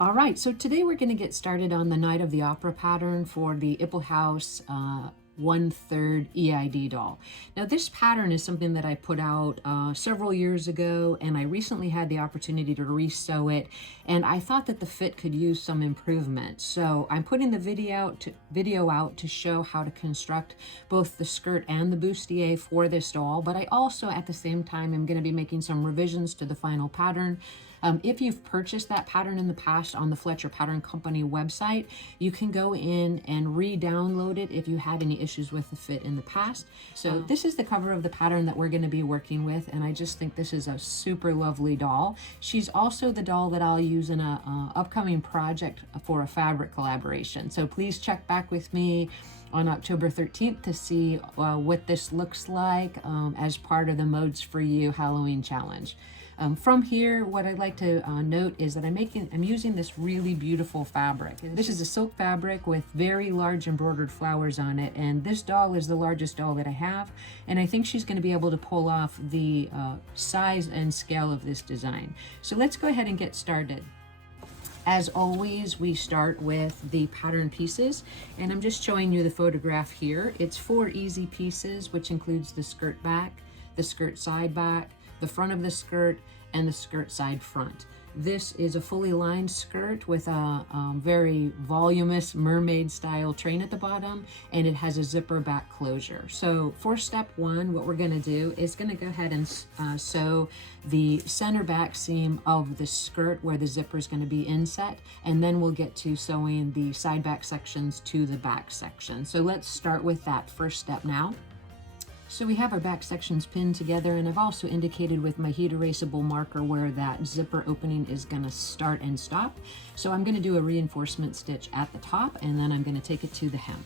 All right, so today we're going to get started on the Night of the Opera pattern for the Ipple House 1/3 EID doll. Now this pattern is something that I put out several years ago, and I recently had the opportunity to resew it, and I thought that the fit could use some improvement. So I'm putting the video out to show how to construct both the skirt and the bustier for this doll, but I also at the same time am going to be making some revisions to the final pattern. If you've purchased that pattern in the past on the Fletcher Pattern Company website, you can go in and re-download it if you had any issues with the fit in the past. So this is the cover of the pattern that we're going to be working with, and I just think this is a super lovely doll. She's also the doll that I'll use in a upcoming project for a fabric collaboration. So please check back with me on October 13th to see what this looks like as part of the Modes for You Halloween Challenge. From here, what I'd like to note is that I'm using this really beautiful fabric. This is a silk fabric with very large embroidered flowers on it, and this doll is the largest doll that I have, and I think she's going to be able to pull off the size and scale of this design. So let's go ahead and get started. As always, we start with the pattern pieces, and I'm just showing you the photograph here. It's 4 easy pieces, which includes the skirt back, the skirt side back, the front of the skirt, and the skirt side front. This is a fully lined skirt with a very voluminous mermaid style train at the bottom, and it has a zipper back closure. So for step 1, what we're going to do is going to go ahead and sew the center back seam of the skirt where the zipper is going to be inset, and then we'll get to sewing the side back sections to the back section. So let's start with that first step now. So we have our back sections pinned together, and I've also indicated with my heat erasable marker where that zipper opening is going to start and stop. So I'm going to do a reinforcement stitch at the top, and then I'm going to take it to the hem.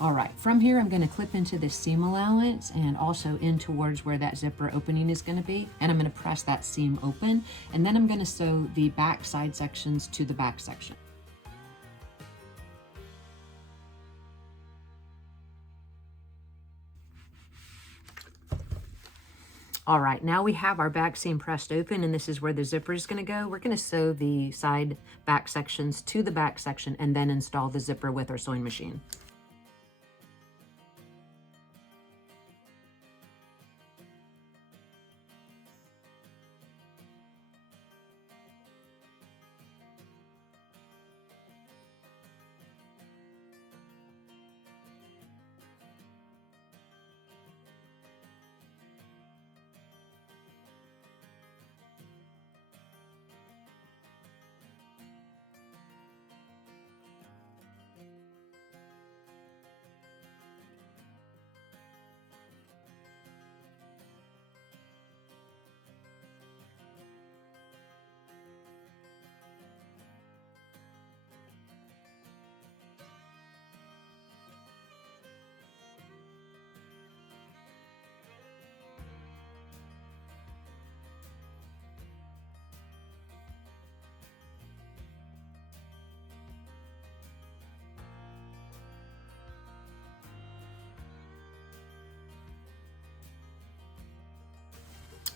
All right, from here I'm going to clip into this seam allowance and also in towards where that zipper opening is going to be, and I'm going to press that seam open, and then I'm going to sew the back side sections to the back section. All right, now we have our back seam pressed open, and this is where the zipper is going to go. We're going to sew the side back sections to the back section and then install the zipper with our sewing machine.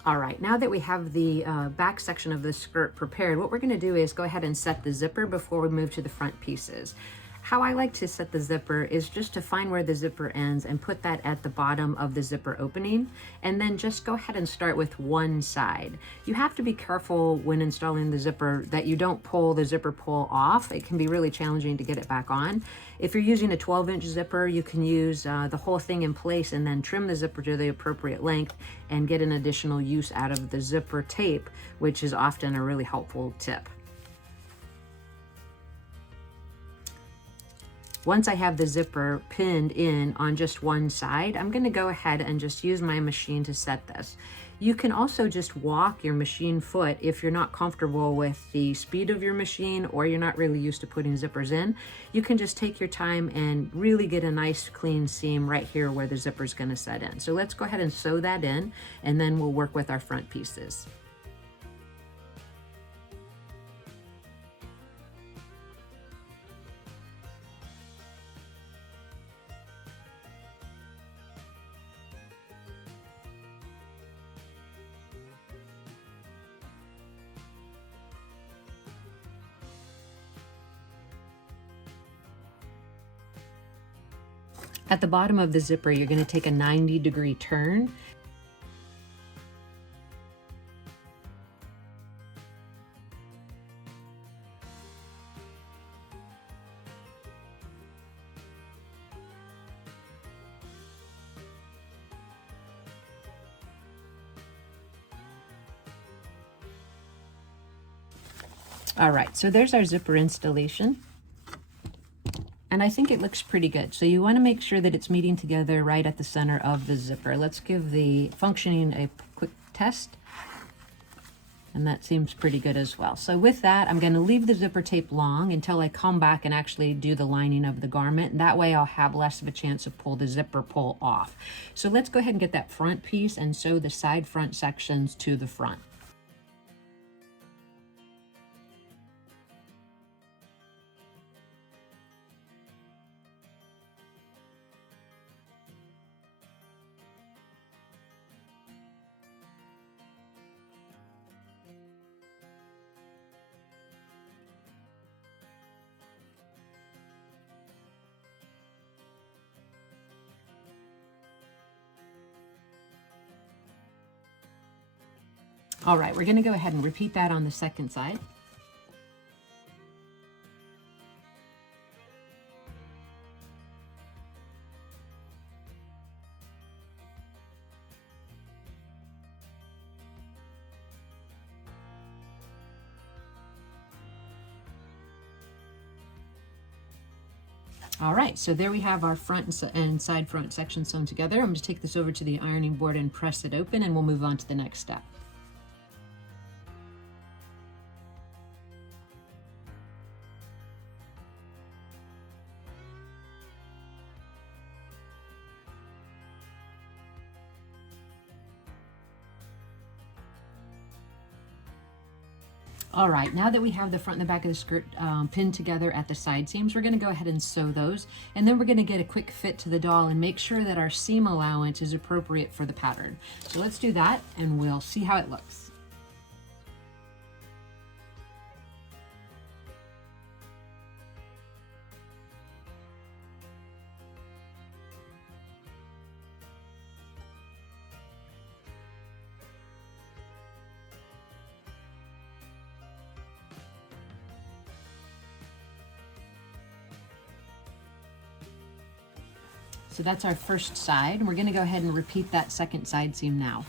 All right, now that we have the back section of the skirt prepared, what we're going to do is go ahead and set the zipper before we move to the front pieces. How I like to set the zipper is just to find where the zipper ends and put that at the bottom of the zipper opening, and then just go ahead and start with one side. You have to be careful when installing the zipper that you don't pull the zipper pull off. It can be really challenging to get it back on. If you're using a 12-inch zipper, you can use the whole thing in place and then trim the zipper to the appropriate length and get an additional use out of the zipper tape, which is often a really helpful tip. Once I have the zipper pinned in on just one side, I'm going to go ahead and just use my machine to set this. You can also just walk your machine foot if you're not comfortable with the speed of your machine or you're not really used to putting zippers in. You can just take your time and really get a nice clean seam right here where the zipper is going to set in. So let's go ahead and sew that in, and then we'll work with our front pieces. At the bottom of the zipper, you're going to take a 90-degree turn. All right, so there's our zipper installation. And I think it looks pretty good. So you want to make sure that it's meeting together right at the center of the zipper. Let's give the functioning a quick test. And that seems pretty good as well. So with that, I'm going to leave the zipper tape long until I come back and actually do the lining of the garment. And that way I'll have less of a chance to pull the zipper pull off. So let's go ahead and get that front piece and sew the side front sections to the front. All right, we're going to go ahead and repeat that on the second side. All right, so there we have our front and side front section sewn together. I'm going to take this over to the ironing board and press it open, and we'll move on to the next step. All right, now that we have the front and the back of the skirt pinned together at the side seams, we're going to go ahead and sew those, and then we're going to get a quick fit to the doll and make sure that our seam allowance is appropriate for the pattern. So let's do that, and we'll see how it looks. So that's our first side, and we're going to go ahead and repeat that second side seam now.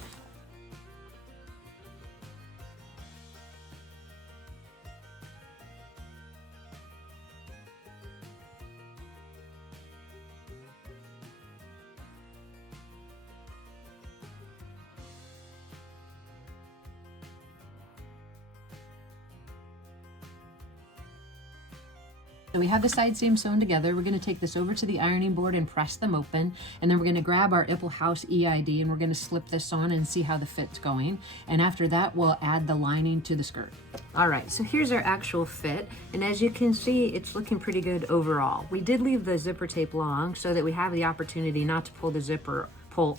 So we have the side seams sewn together. We're going to take this over to the ironing board and press them open, and then we're going to grab our House EID and we're going to slip this on and see how the fit's going. And after that, we'll add the lining to the skirt. All right, so here's our actual fit, and as you can see, it's looking pretty good overall. We did leave the zipper tape long so that we have the opportunity not to pull the zipper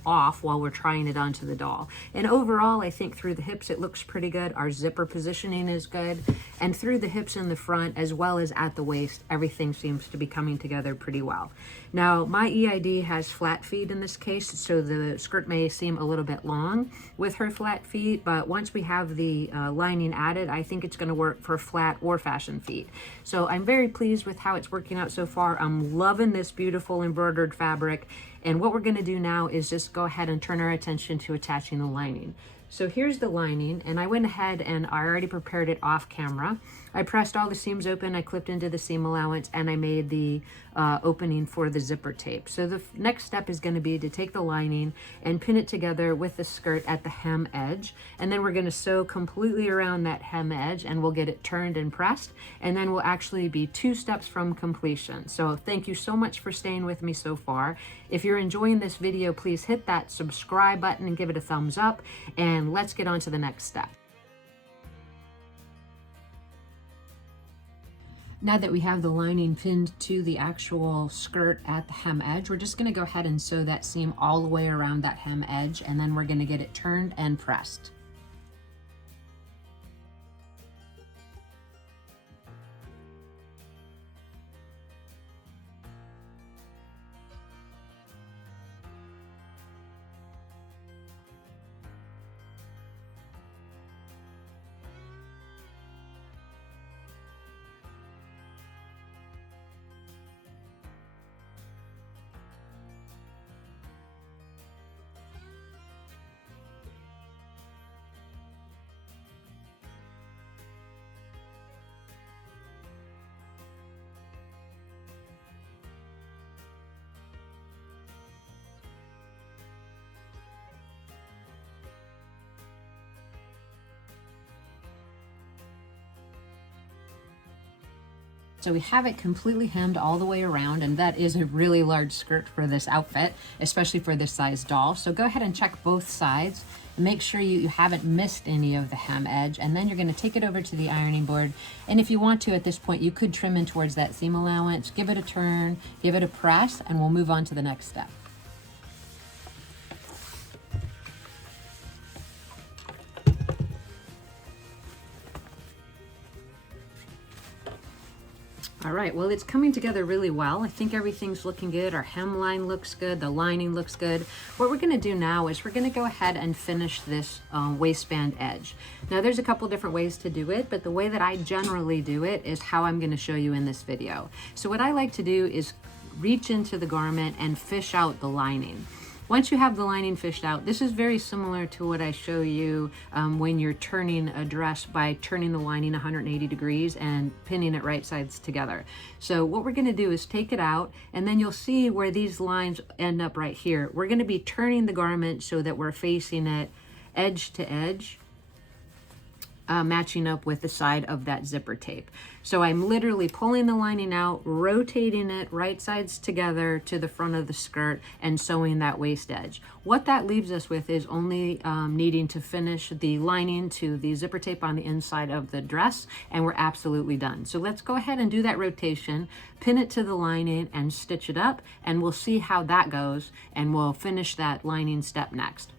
off while we're trying it onto the doll. And overall, I think through the hips it looks pretty good. Our zipper positioning is good, and through the hips in the front as well as at the waist, everything seems to be coming together pretty well. Now my EID has flat feet in this case, so the skirt may seem a little bit long with her flat feet, but once we have the lining added, I think it's going to work for flat or fashion feet. So I'm very pleased with how it's working out so far. I'm loving this beautiful embroidered fabric. And what we're going to do now is just go ahead and turn our attention to attaching the lining. So here's the lining, and I went ahead and I already prepared it off camera. I pressed all the seams open, I clipped into the seam allowance, and I made the opening for the zipper tape. So the next step is going to be to take the lining and pin it together with the skirt at the hem edge, and then we're going to sew completely around that hem edge, and we'll get it turned and pressed, and then we'll actually be 2 steps from completion. So thank you so much for staying with me so far. If you're enjoying this video, please hit that subscribe button and give it a thumbs up, and let's get on to the next step. Now that we have the lining pinned to the actual skirt at the hem edge, we're just going to go ahead and sew that seam all the way around that hem edge, and then we're going to get it turned and pressed. So we have it completely hemmed all the way around, and that is a really large skirt for this outfit, especially for this size doll. So go ahead and check both sides. Make sure you haven't missed any of the hem edge, and then you're going to take it over to the ironing board. And if you want to, at this point, you could trim in towards that seam allowance, give it a turn, give it a press, and we'll move on to the next step. All right, well, it's coming together really well. I think everything's looking good. Our hemline looks good. The lining looks good. What we're going to do now is we're going to go ahead and finish this waistband edge. Now, there's a couple different ways to do it, but the way that I generally do it is how I'm going to show you in this video. So what I like to do is reach into the garment and fish out the lining. Once you have the lining fished out, this is very similar to what I show you when you're turning a dress by turning the lining 180 degrees and pinning it right sides together. So what we're going to do is take it out, and then you'll see where these lines end up right here. We're going to be turning the garment so that we're facing it edge to edge, matching up with the side of that zipper tape. So I'm literally pulling the lining out, rotating it right sides together to the front of the skirt, and sewing that waist edge. What that leaves us with is only needing to finish the lining to the zipper tape on the inside of the dress, and we're absolutely done. So let's go ahead and do that rotation, pin it to the lining, and stitch it up, and we'll see how that goes, and we'll finish that lining step next.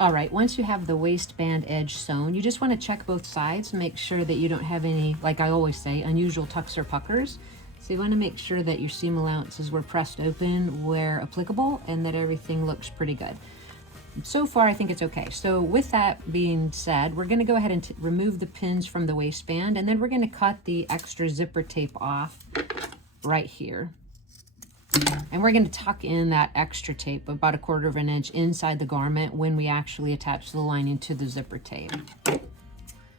All right, once you have the waistband edge sewn, you just want to check both sides, make sure that you don't have any, like I always say, unusual tucks or puckers. So you want to make sure that your seam allowances were pressed open where applicable and that everything looks pretty good. So far, I think it's okay. So with that being said, we're going to go ahead and remove the pins from the waistband, and then we're going to cut the extra zipper tape off right here. And we're going to tuck in that extra tape, about 1/4 of an inch, inside the garment when we actually attach the lining to the zipper tape.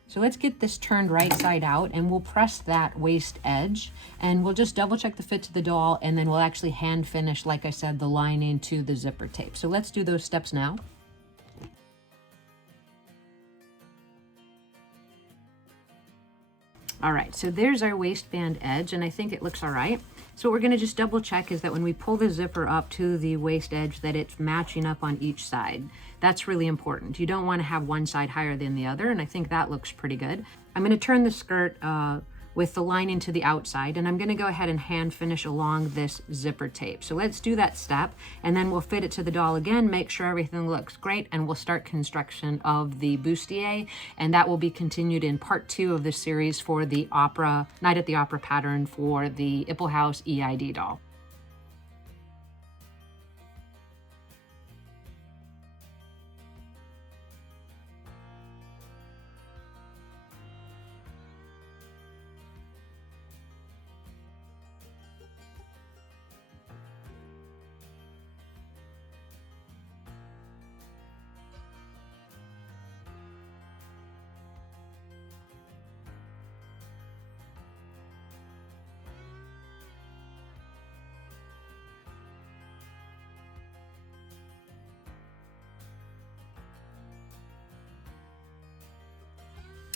So let's get this turned right side out, and we'll press that waist edge, and we'll just double check the fit to the doll, and then we'll actually hand finish, like I said, the lining to the zipper tape. So let's do those steps now. All right, so there's our waistband edge, and I think it looks all right. So what we're gonna just double check is that when we pull the zipper up to the waist edge, that it's matching up on each side. That's really important. You don't wanna have one side higher than the other, and I think that looks pretty good. I'm gonna turn the skirt with the lining to the outside, and I'm gonna go ahead and hand finish along this zipper tape. So let's do that step, and then we'll fit it to the doll again, make sure everything looks great, and we'll start construction of the bustier, and that will be continued in part 2 of this series for the opera, Night at the Opera pattern for the Ipple House EID doll.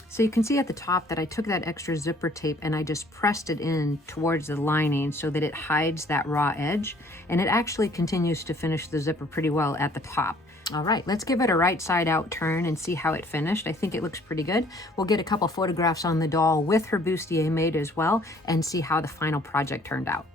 So you can see at the top that I took that extra zipper tape and I just pressed it in towards the lining so that it hides that raw edge, and it actually continues to finish the zipper pretty well at the top. All right, let's give it a right side out turn and see how it finished. I think it looks pretty good. We'll get a couple photographs on the doll with her bustier made as well and see how the final project turned out.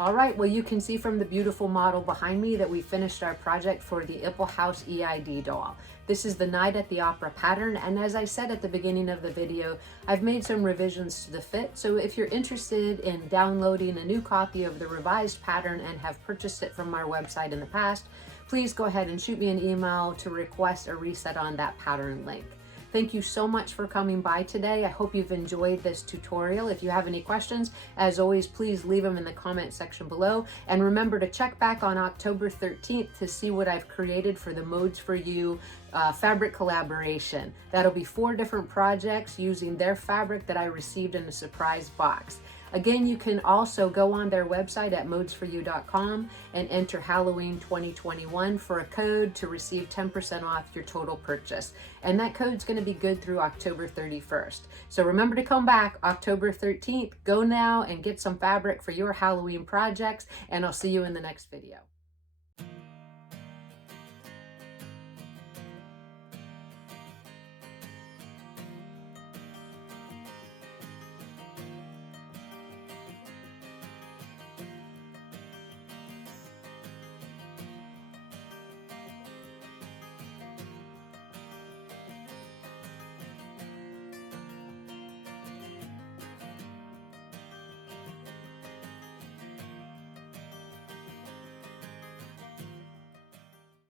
All right, well, you can see from the beautiful model behind me that we finished our project for the Ipple House EID doll. This is the Night at the Opera pattern, and as I said at the beginning of the video, I've made some revisions to the fit, so if you're interested in downloading a new copy of the revised pattern and have purchased it from our website in the past, please go ahead and shoot me an email to request a reset on that pattern link. Thank you so much for coming by today. I hope you've enjoyed this tutorial. If you have any questions, as always, please leave them in the comment section below. And remember to check back on October 13th to see what I've created for the Modes for You fabric collaboration. That'll be 4 different projects using their fabric that I received in a surprise box. Again, you can also go on their website at modesforyou.com and enter Halloween 2021 for a code to receive 10% off your total purchase. And that code's going to be good through October 31st. So remember to come back October 13th. Go now and get some fabric for your Halloween projects, and I'll see you in the next video.